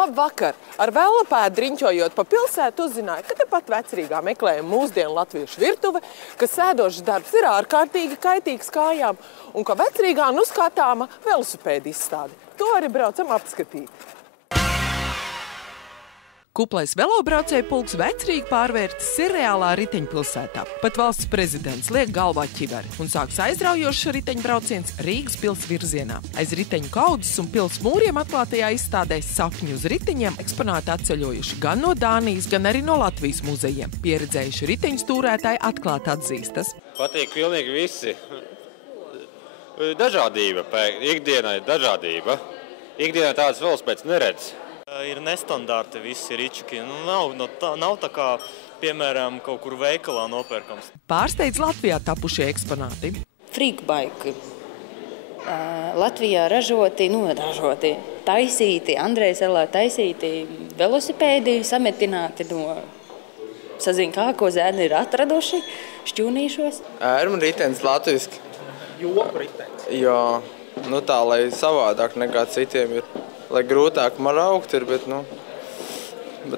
Labvakar! Ar vēlapēdu riņķojot pa pilsētu uzzināju, ka tepat Vecrīgā meklējam mūsdienu latviešu virtuve, ka sēdošs darbs ir ārkārtīgi kaitīgs kājām un ka Vecrīgā nu skatāma velosipēda izstāde. To arī braucam apskatīt. Kuplais velobraucēju pulks Vecrīgu pārvērtis seriālā riteņpilsētā. Pat valsts prezidents liek galvā ķiveri un sāks aizraujošs riteņbrauciens Rīgas pils virzienā. Aiz riteņu kaudzes un pils mūriem atklātajā izstādē sapņu uz riteņiem eksponāti atceļojuši gan no Dānijas, gan arī no Latvijas muzejiem. Pieredzējuši riteņu stūrētāji atklāti atzīstas. Patīk pilnīgi visi. Dažādība, ikdienai dažādība. Ikdienai tādas velosipēdas neredz. Ir nestandarti visi ričuki. Nav tā kā, piemēram, kaut kur veikalā nopērkams. Pārsteidz Latvijā tapušie eksponāti. Freakbike. Latvijā ražoti, taisīti, Andrejas elā taisīti velosipēdi, sametināti no sazin kā, ko zēni ir atraduši, šķūnīšos. Ērmu ritenis latviski. Joku ritenis? Jā, tā, lai savādāk nekā citiem ir. Lai grūtāk man augt ir, bet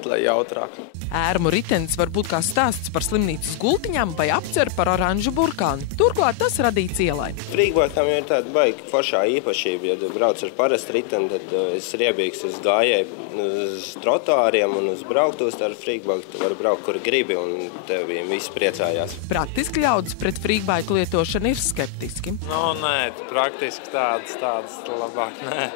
lai jautrāk. Ērmu ritenis var būt kā stāsts par slimnīcas gultiņām vai apcer par oranžu burkānu. Turklāt tas radīts ielai. Freakbikam ir tāda baigi foršā īpašība. Ja tu brauc ar parastu riteni, tad esi riebīgs uz gājēju, uz trotuāriem un uz brauktos ar freakbiku. Tu vari braukt, kur gribi, un tev visi priecājās. Praktiski ļaudis pret freakbiku lietošanu ir skeptiski. Nē, praktiski tādas labāk. Nē,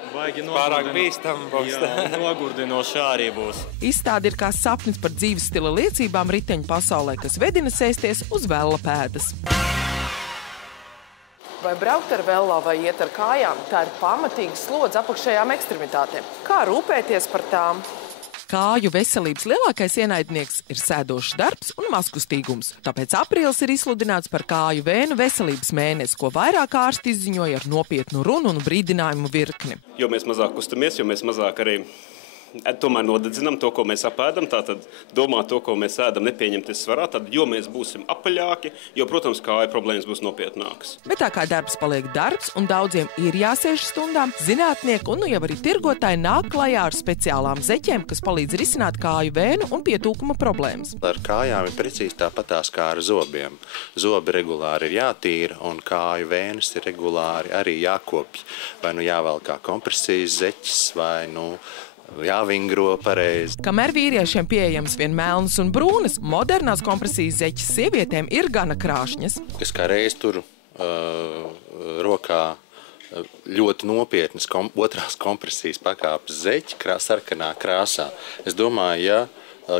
pārāk bīstam būs. Nogurdinoši arī būs. Izstāde ir kā sapnis par dzīves stila liecībām riteņu pasaulē, kas vedina sēsties uz velopēdas. Vai braukt ar velo vai iet ar kājām, tā ir pamatīga slodze apakšējām ekstremitātēm. Kā rūpēties par tām? Kāju veselības lielākais ienaidnieks ir sēdošs darbs un mazkustīgums. Tāpēc aprīlis ir izsludināts par kāju vēnu veselības mēnesi, ko vairāk ārsti izziņoja ar nopietnu runu un brīdinājumu virkni. Jo mēs mazāk kustamies, jo mēs mazāk arī tomēr nodedzinām to, ko mēs apēdam, tātad domā to, ko mēs ēdam, nepieņemties svarā, tad jo mēs būsim apaļāki, jo, protams, kāja problēmas būs nopietnākas. Bet tā kā darbs paliek darbs un daudziem ir jāsēž stundām, zinātnieki un jau arī tirgotāji nāk klajā ar speciālām zeķēm, kas palīdz risināt kāju vēnu un pietūkuma problēmas. Ar kājām ir precīzi tāpatās kā ar zobiem. Zobi regulāri ir jātīra un kāju vēnes ir regulāri arī jākopj. Vai jāvelkā kompresijas zeķis, vai jāvingro pareizi. Kamēr vīriešiem pieejams vien melnas un brūnas, modernās kompresijas zeķis sievietēm ir gana krāšņas. Es kā reiz turu rokā ļoti nopietnas otrās kompresijas pakāpes zeķi sarkanā krāsā. Es domāju, ja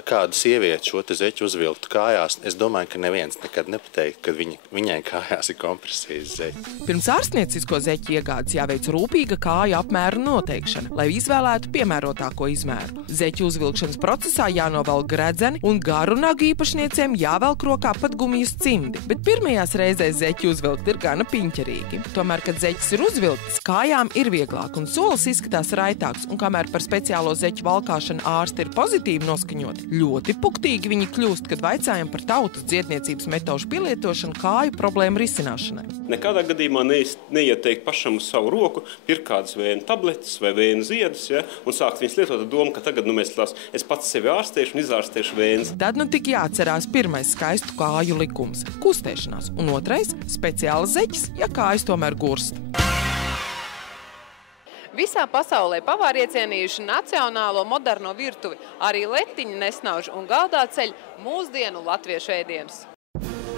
kāda sieviete šo te zeķu uzvilktu kājās, es domāju, ka neviens nekad nepateikt, ka viņai kājās ir kompresijas zeķi. Pirms ārstniecisko zeķu iegādes jāveic rūpīga kāju apmēru noteikšana, lai izvēlētu piemērotāko izmēru. Zeķu uzvilkšanas procesā jānovelk gredzeni un garu nagu īpašniecēm jāvelk rokā pat gumijas cimdi, bet pirmajās reizēs zeķi uzvilkt ir gana piņķerīgi. Tomēr, kad zeķis ir uzvilkts, kājām ir vieglāk un solis izskatās raitāks, un kamēr par speciālo zeķu valkāšanu ārsti ir pozitīvi noskaņot, ļoti puktīgi viņi kļūst, kad vaicājam par tautas dziedniecības metožu pielietošanu kāju problēmu risināšanai. Nekādā gadījumā neieteikt pašam uz savu roku, pirkt kādas vēnu tabletes vai vēnu ziedus, un sākt viņas lietot ar domu, ka tagad es pats sevi ārstēšu un izārstēšu vēnes. Tad tik jāatcerās pirmais skaistu kāju likums – kustēšanās, un otrais – speciāls zeķis, ja kājas tomēr gurst. Visā pasaulē pavāri iecienījuši nacionālo moderno virtuvi, arī letiņu nesnauž un galdā ceļ mūsdienu latviešu ēdienus.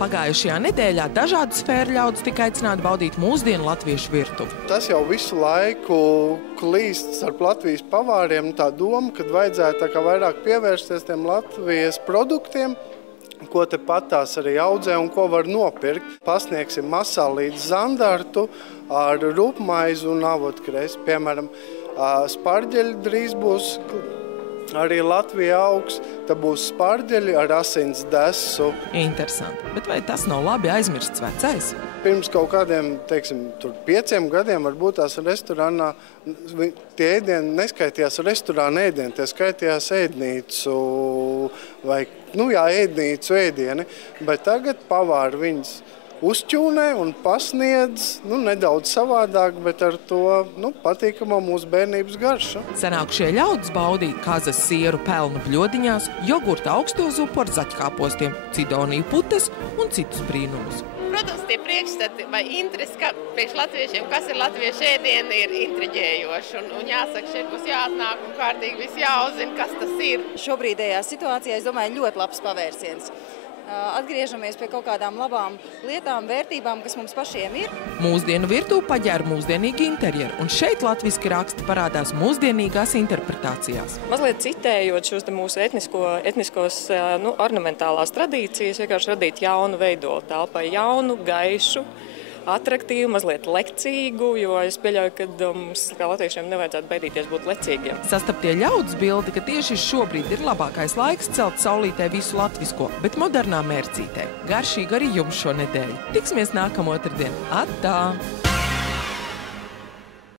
Pagājušajā nedēļā dažādu sfēru ļaudis tika aicināti baudīt mūsdienu latviešu virtuvi. Tas jau visu laiku klīst ar Latvijas pavāriem tā doma, kad vajadzētu vairāk pievērsties tiem Latvijas produktiem, ko te patās arī audzē un ko var nopirkt. Pasniegsim masā līdz zandartu ar rupmaizi un avotkrēsi. Piemēram, sparģeļi drīz būs arī Latvijā augs, tad būs sparģeļi ar asins desu. Interesanti, bet vai tas nav labi aizmirsts vecais? Pirms kaut kādiem, 5 gadiem varbūt tās restorānā, tie ēdieni neskaitījās restorāna ēdieni, tie skaitījās ēdnīcu vai, ēdnīcu ēdieni, bet tagad pavāri viņas uzķūnē un pasniedz nedaudz savādāk, bet ar to patīkamo mūsu bērnības garšu. Senākušie ļaudis baudīja kazas sieru pelnu bļodiņās, jogurta augsto zupu ar zaķkāpostiem, cidoniju putes un citus brīnumus. Protams, tie priekšstati vai interesi priekš latviešiem, kas ir latviešu ēdieni, ir intriģējoši. Un jāsaka, šeit būs jāatnāk un kārtīgi viss jāuzzina, kas tas ir. Šobrīdējā situācijā, es domāju, ļoti labs pavērsiens. Atgriežamies pie kaut kādām labām lietām, vērtībām, kas mums pašiem ir. Mūsdienu virtuve paģēra mūsdienīgi interjeri, un šeit latviski raksti parādās mūsdienīgās interpretācijās. Mazliet citējot šos mūsu etniskos ornamentālās tradīcijas, vienkārši radīt jaunu veidolu telpai, jaunu, gaišu, atraktīvu, mazliet lecīgu, jo es pieļauju, ka mums kā latviešiem nevajadzētu baidīties būt lecīgiem. Sastaptie ļaudis bildi, ka tieši šobrīd ir labākais laiks celt saulītē visu latvisko, bet modernā mērcītē. Garšīgi arī jums šonedēļ. Tiksimies nākamotrdien. Atā!